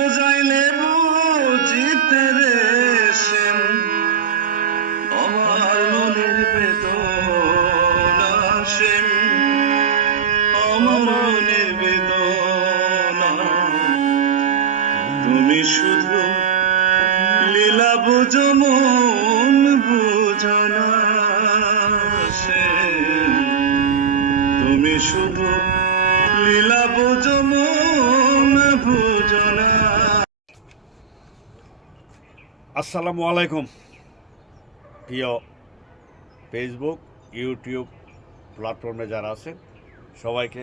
বুঝাইলে বুঝিতে রেশেন আমার মনের বেদন সেন আমার মনের বেদনা। তুমি শুধু লীলা বুঝো আসসালামু আলাইকুম। প্রিয় ফেসবুক ইউটিউব প্ল্যাটফর্মে যারা আছেন, সবাইকে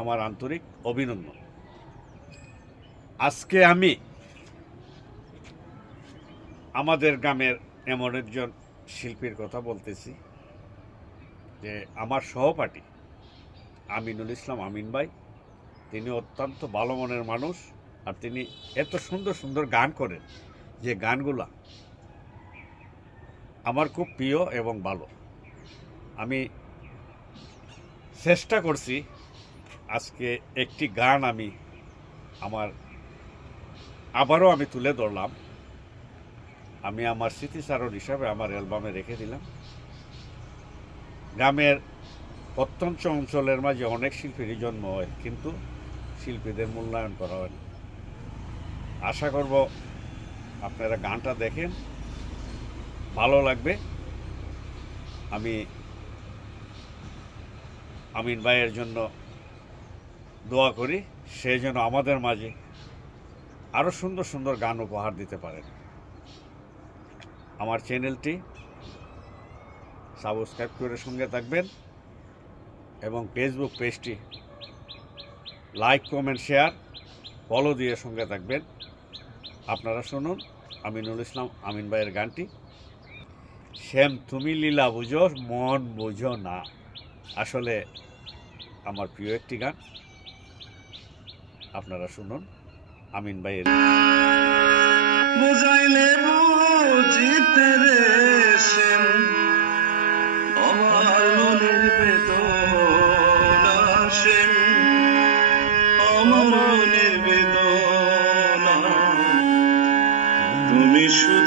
আমার আন্তরিক অভিনন্দন। আজকে আমি আমাদের গ্রামের এমন একজন শিল্পীর কথা বলতেছি, যে আমার সহপাঠী আমিনুল ইসলাম আমিন ভাই, তিনি অত্যন্ত ভালো মনের মানুষ আর তিনি এত সুন্দর সুন্দর গান করেন যে গানগুলা আমার খুব প্রিয় এবং ভালো। আমি চেষ্টা করছি আজকে একটি গান আমি আমার আবারও আমি তুলে ধরলাম। আমি আমার স্মৃতিচারণ হিসাবে আমার অ্যালবামে রেখে দিলাম। গ্রামের প্রত্যন্ত অঞ্চলের মাঝে অনেক শিল্পীরই জন্ম হয়, কিন্তু শিল্পীদের মূল্যায়ন করা হয় না আশা করব আপনারা গানটা দেখেন। ভালো লাগবে। আমি আমিন ভাইয়ের জন্য দোয়া করি, সে যেন আমাদের মাঝে আরও সুন্দর সুন্দর গান উপহার দিতে পারেন আমার চ্যানেলটি সাবস্ক্রাইব করে সঙ্গে থাকবেন এবং ফেসবুক পেজটি লাইক, কমেন্ট, শেয়ার, ফলো দিয়ে সঙ্গে থাকবেন। আপনারা শুনুন, আমিনুল ইসলাম, আমিন ভাইয়ের গানটি। শ্যাম, তুমি লীলা বুঝো, মন বুঝো না। আসলে আমার প্রিয় একটি গান। আপনারা শুনুন, আমিন ভাইয়ের বুঝাইলে বুঝিতে রে সেন শুধু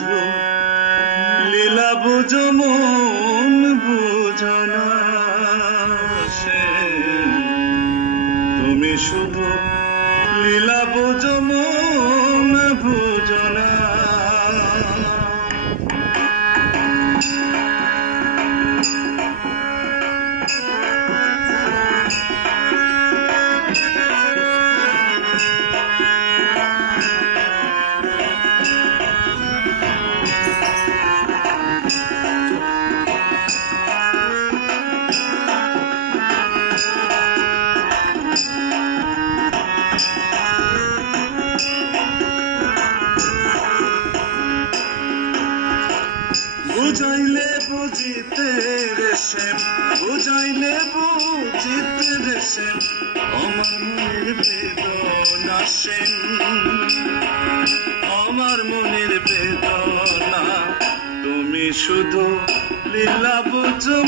শুধু লীলা বুঝো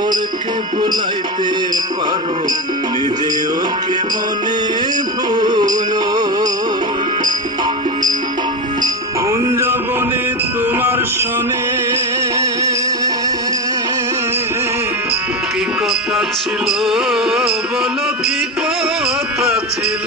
ওরকে ভুলাইতে পারো। নিজে ওকে মনে ভুলো? কুঞ্জবনে তোমার শনে কি কথা ছিল? বলো কি কথা ছিল?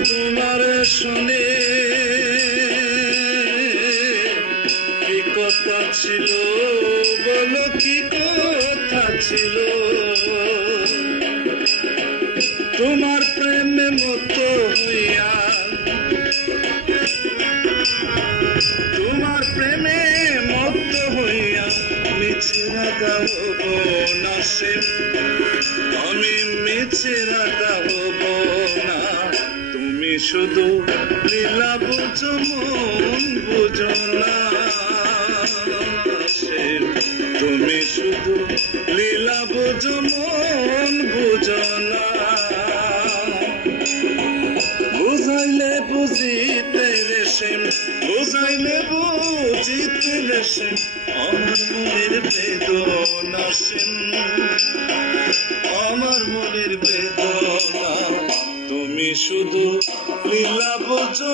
তোমার শুনে কথা ছিল শুধু লীলা বুঝো, মন বুঝো না। তুমি শুধু লীলা বুঝো, মন বুঝো বুঝাইলে বুঝিতে রেশেম, বুঝাইলে বুঝিতে রেশেম আমার মনের বেদনা আমার মনের বেদনা, তুমি শুধু লীলা বোঝো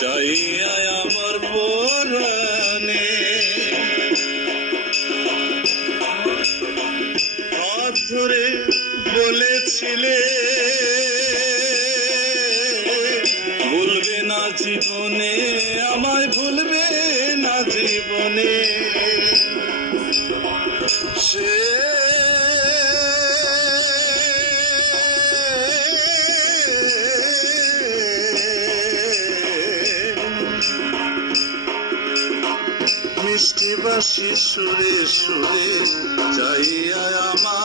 চাইয়া আমার হাত ধরে বলেছিলে ভুলবে না জীবনে আমায় ভুলবে না জীবনে। মিষ্টি বাসি সুরে সুরে চাইয়া আমার